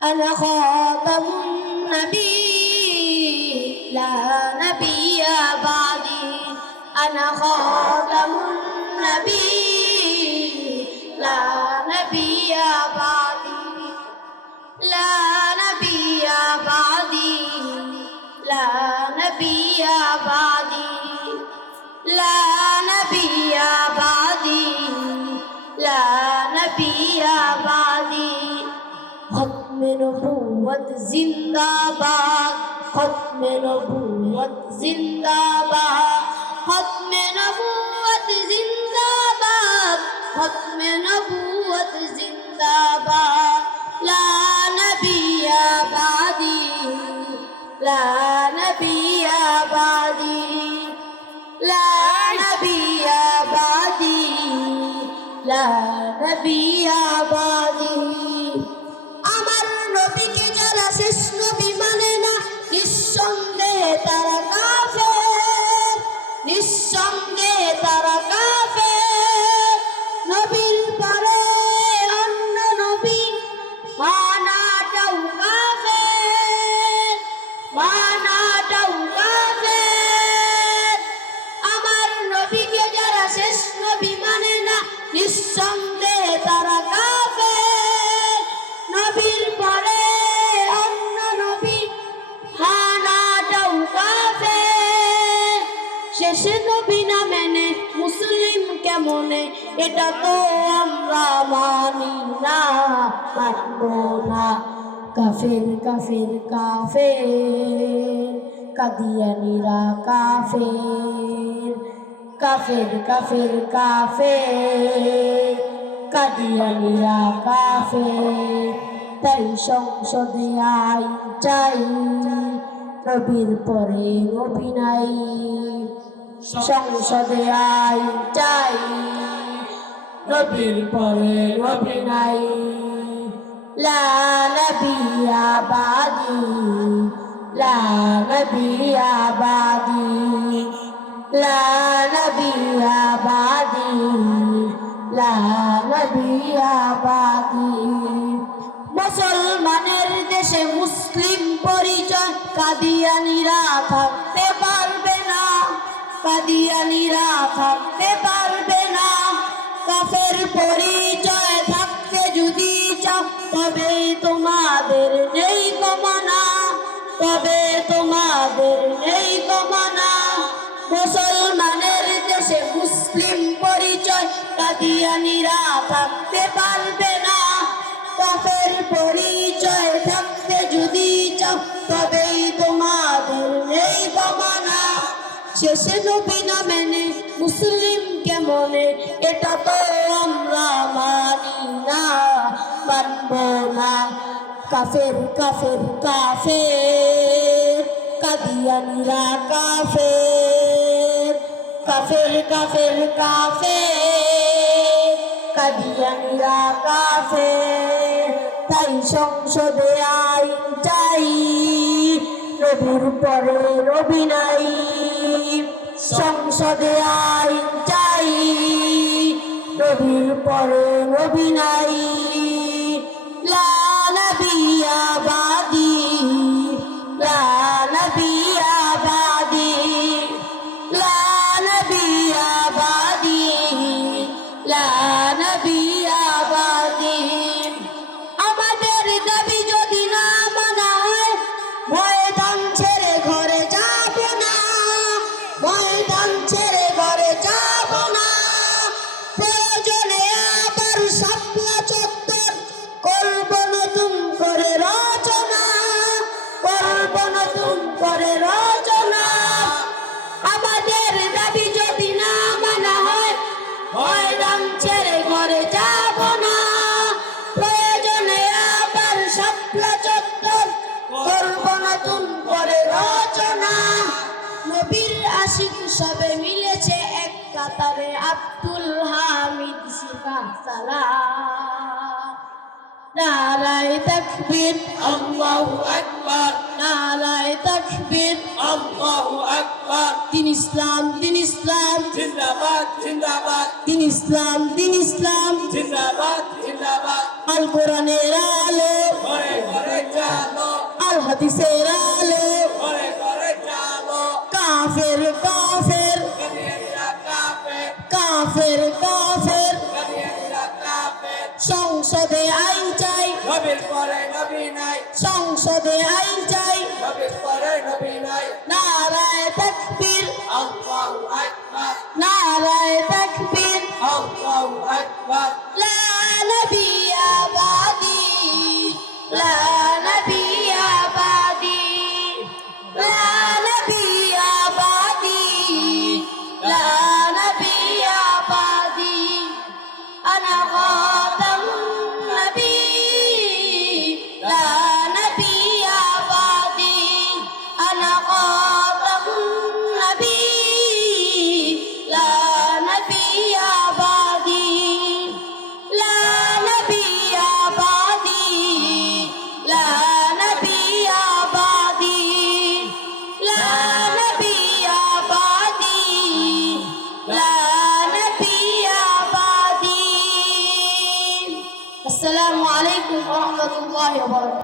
أنا خاتم النبي لا نبي بعدي أنا خاتم النبي لا نبي بعدي لا نبي بعدي لا نبي بعدي لا نبي بعدي لا نبي بعدي ختم نبوت जिंदाबाद ختم नबूवत जिंदाबाद ختم नबूवत जिंदाबाद ختم नबूवत जिंदाबाद ला नबिया बादी ला नबिया बादी ला नबिया बादी ला नबिया बादी আমার নবীকে যারা শেষ নবী মানে না নিঃসন্দেহে তারা কাফের নিঃসন্দেহে তারা কাফের নবীর পরে অন্য নবী মানাটাও কাফের মানাটাও কাফের আমার নবীকে যারা শেষ নবী মানে না নিঃসন্দেহে তারা কাফের নবীর পরে অন্য নবী মানাটাও কাফের শেষে নবী না মেনে মুসলিম কেমনে এটা তো আমরা মানি না মানব না কাফের কাফের কাফের কাদিয়ানীরা কাফের কাফের কাফের কাফের কাদিয়ানীরা কাফের তাই সংসদে আইন চাই নবীর পরে নবী নাই সংসদে আইন চাই নবীর পরে নবী নাই লা নবিয়া বাদি লা নবিয়া বাদি লা নবিয়া বাদি লা নবিয়া বাদি মুসলমানের দেশে মুসলিম পরিচয় কাদিয়ানীরা থাকতে পারবে না কাদিয়ানীরা থাকতে পারবে না কাফের পরিচয় থাকতে যদি চাও তবে তোমাদের নেই কমানা তবে তোমাদের নেই কমানা মুসলমানের দেশে মুসলিম পরিচয় কাদিয়ানীরা থাকতে পারবে না কাফের পরিচয় থাকতে যদি চাও তবেই তোমাদের নেই কমানা শেষে নবী না মেনে মুসলিম কেমনে এটা তো আমরা মানি না মানব না কাফের কাফের কাফের কাদিয়ানীরা কাফের কাফের কাফের কাফের কাদিয়ানীরা কাফের তাই সংসদে আইন চাই নবীর পরে নবী নাই সংসদে আইন চাই নবীর পরে নবী নাই লা নবিয়া বাদি লা নবিয়া বাদি লা নবিয়া বাদি লা নবিয়া বাদি আমাদের দাবি যদি না মানা হয় ময়দান ছেড়ে ঘরে যাব না ময়দান ছেড়ে ঘরে যাব না প্রয়োজনে আবার শাপলা চত্বর করব নতুন করে রচনা করব নতুন করে রচনা আমাদের দাবি যদি না মানা হয় ময়দান ছেড়ে ঘরে যাব না প্রয়োজনে আবার শাপলা চত্বর করব নতুন করে রচনা নবীর আশিক সবে মিলেছে এক কাতারে আব্দুল হামিদ সিফাহ সালাম নারায়ে তাকবীর আল্লাহু আকবার নারায়ে তাকবীর আল্লাহু আকবার দিন ইসলাম জিন্দাবাদ জিন্দাবাদ দিন ইসলাম জিন্দাবাদ জিন্দাবাদ আল কোরআনের আলো ঘরে ঘরে হাদিসের আলো ঘরে ঘরে চালো কাফের কাফের কাদিয়ানীরা কাফের কাফের কাফের কাদিয়ানীরা কাফের সংসদে আইন চাই নবীর পরে নবী নাই সংসদে আইন চাই নবীর পরে নবী নাই নারায়ে তাকবীর আল্লাহু আকবার নারায়ে তাকবীর আল্লাহু আকবার লা নবিয়্যা বাদি লা নবিয়্যা বাদি লা নবিয়্যা বাদি লা নবিয়্যা বাদি আনা খাতামুন নবী লা নবিয়্যা বাদি আনা খাতামুন নবী লা নবিয়্যা বাদি লা নবিয়্যা বাদি লা নবিয়্যা বাদি লা নবিয়্যা বাদি লা নবিয়্যা বাদি আসসালামু আলাইকুম ওয়া রাহমাতুল্লাহি ওয়া বারাকাতুহু